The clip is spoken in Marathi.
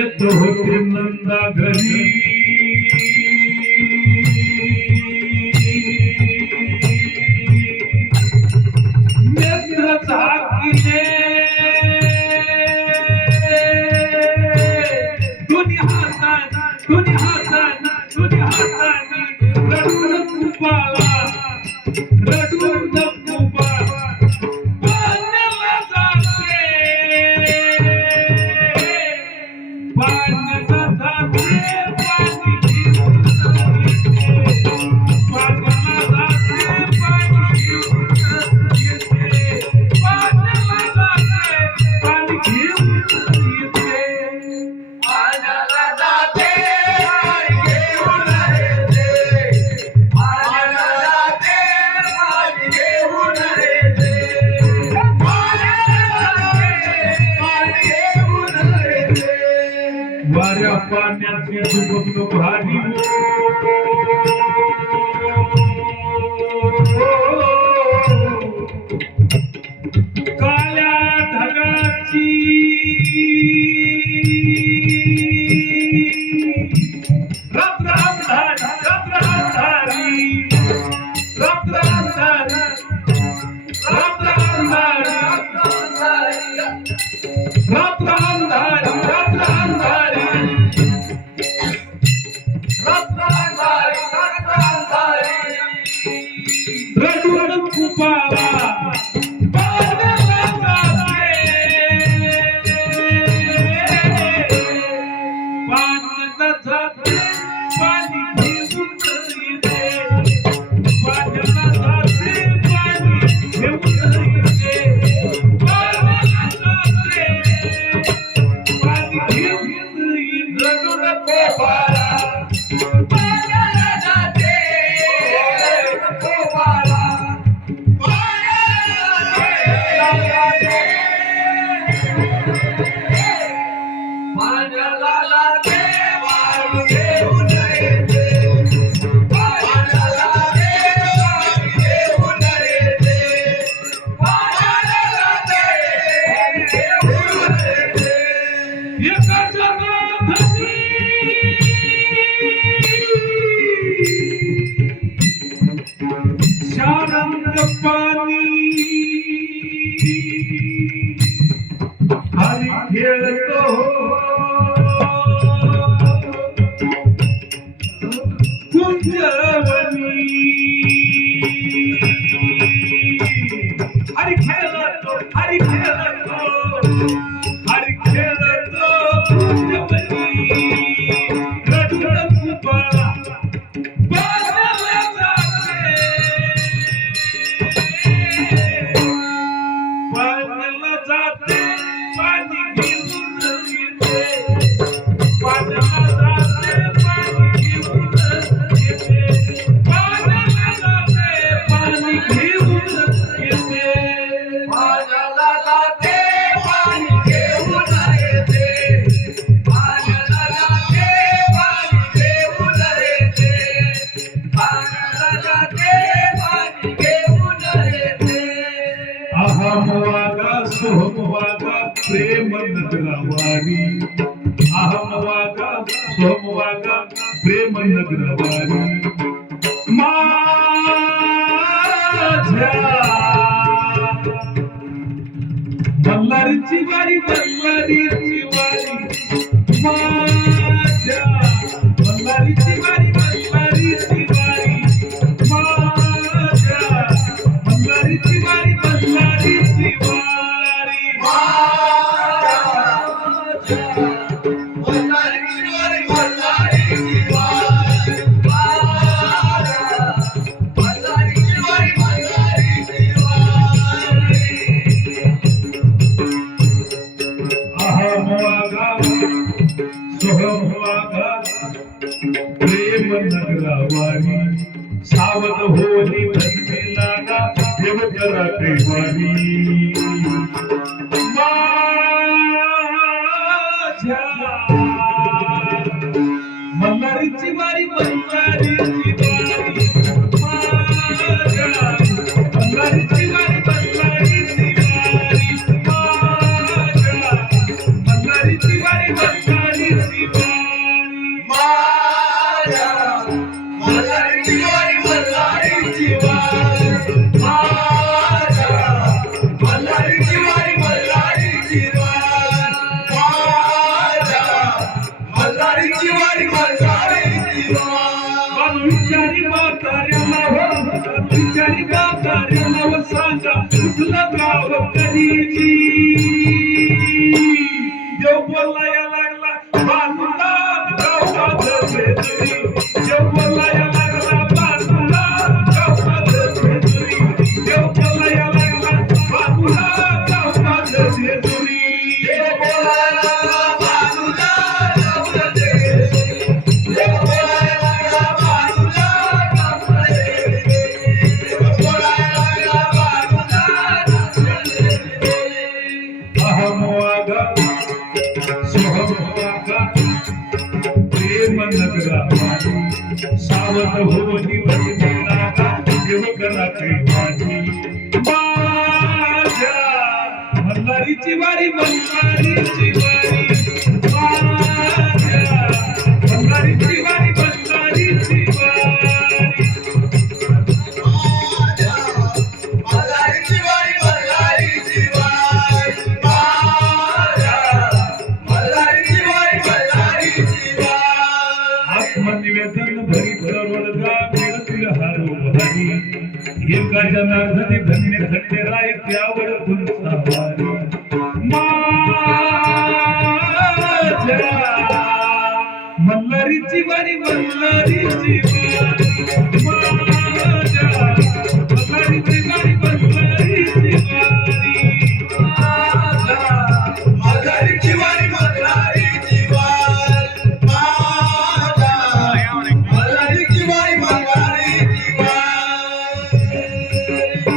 येत होते नंदा घरी नेत्र झाकीने दोन्ही हाताने रडून कुपाला रडून कुपाला पाण्याला जाते पाण्याला जाते पाणी घेऊन येते पाण्याला जाते पाणी घेऊन येते पाण्याला जाते पाणी घेऊन येते पाण्याला जाते पाणी घेऊन येते पाण्याला जाते पाणी घेऊन येते पाण्याला जाते पाणी घेऊन येते वाऱ्या पाण्याचे दुबक भारी काळ्या ढगाची रात्र अंधारी रात्र अंधारी रात्र अंधारी रात्र अंधारी रात्र अंधारी रडून कुपाला पाण्याला जाते पाणी घेऊन येते पाण्याला जाते पाणी घेऊन येते पाण्याला जाते पाणी घेऊन येते रडून कुपाला पाण्याला जाते कुपाला पाण्याला जाते पाणी घेऊन येते पाण्याला जाते पाणी घेऊन येते पाण्याला जाते पाणी घेऊन येते एका जगात शारंग पाणी हरी खेळतो कुंजवनी हरी खेळतो हरी खेळतो हरी खेळतो कुंजवनी रडून कुपाला पाण्याला जाते पाण्याला जाते पाणी घेऊन येते पाण्याला जाते पाणी घेऊन येते पाण्याला जाते पाणी घेऊन येते पाण्याला जाते पाणी घेऊन येते पाण्याला जाते पाणी घेऊन येते पाण्याला जाते पाणी घेऊन येते अहम वागा सोहम वागा प्रेम नगरवारी अहम वागा सोहम वागा प्रेम नगरवारी माझ्या बल्लारीची वारी बल्लारीची वारी माझ्या बल्लारीची वारी बल्लारीची वारी माझ्या बल्लारीची वारी बल्लारीची वारी अहम वागा सोहम वागा प्रेम नगरवारी सावध होली बनते लागा देव करा कैवारी माझ्या मल्हारीची वारी मल्हारीची वारी माझ्या मल्हारीची वारी मल्हारीची वारी माझ्या मल्हारीची वारी मल्हारीची तुझं गाव कधीची देव बोलाया लागला बाजूला गावात शेजारी देव बोलाया लागला बाजूला गावात शेजारी देव बोलाया लागला बाजूला गावात शेजारी देव बोलायला लागला बाजूला गावात शेजारी. देव बोलायला लागला बाजूला गावात शेजारी. देव बोलायला लागला बाजूला गावात शेजारी. अहम वागा सोहम वागा प्रेम नगरा सावध होनी बसली नागा युवकराची वाणी माझ्या मल्हारीची वारी मल्हारीची वारी माझ्या मल्हारीची वारी मल्हारीची वारी मल्हारीची वारी मल्हारीची वारी. मल्हारीची वारी मल्हारीची वारी. आत्मनिवेदन भरी प्रवर्गा मिळतील हारो हरी एका जनार्दनी धन्य धन्य राय त्यावर तुमचा वारी माझ्या मल्हारीची वारी मल्हारीची वारी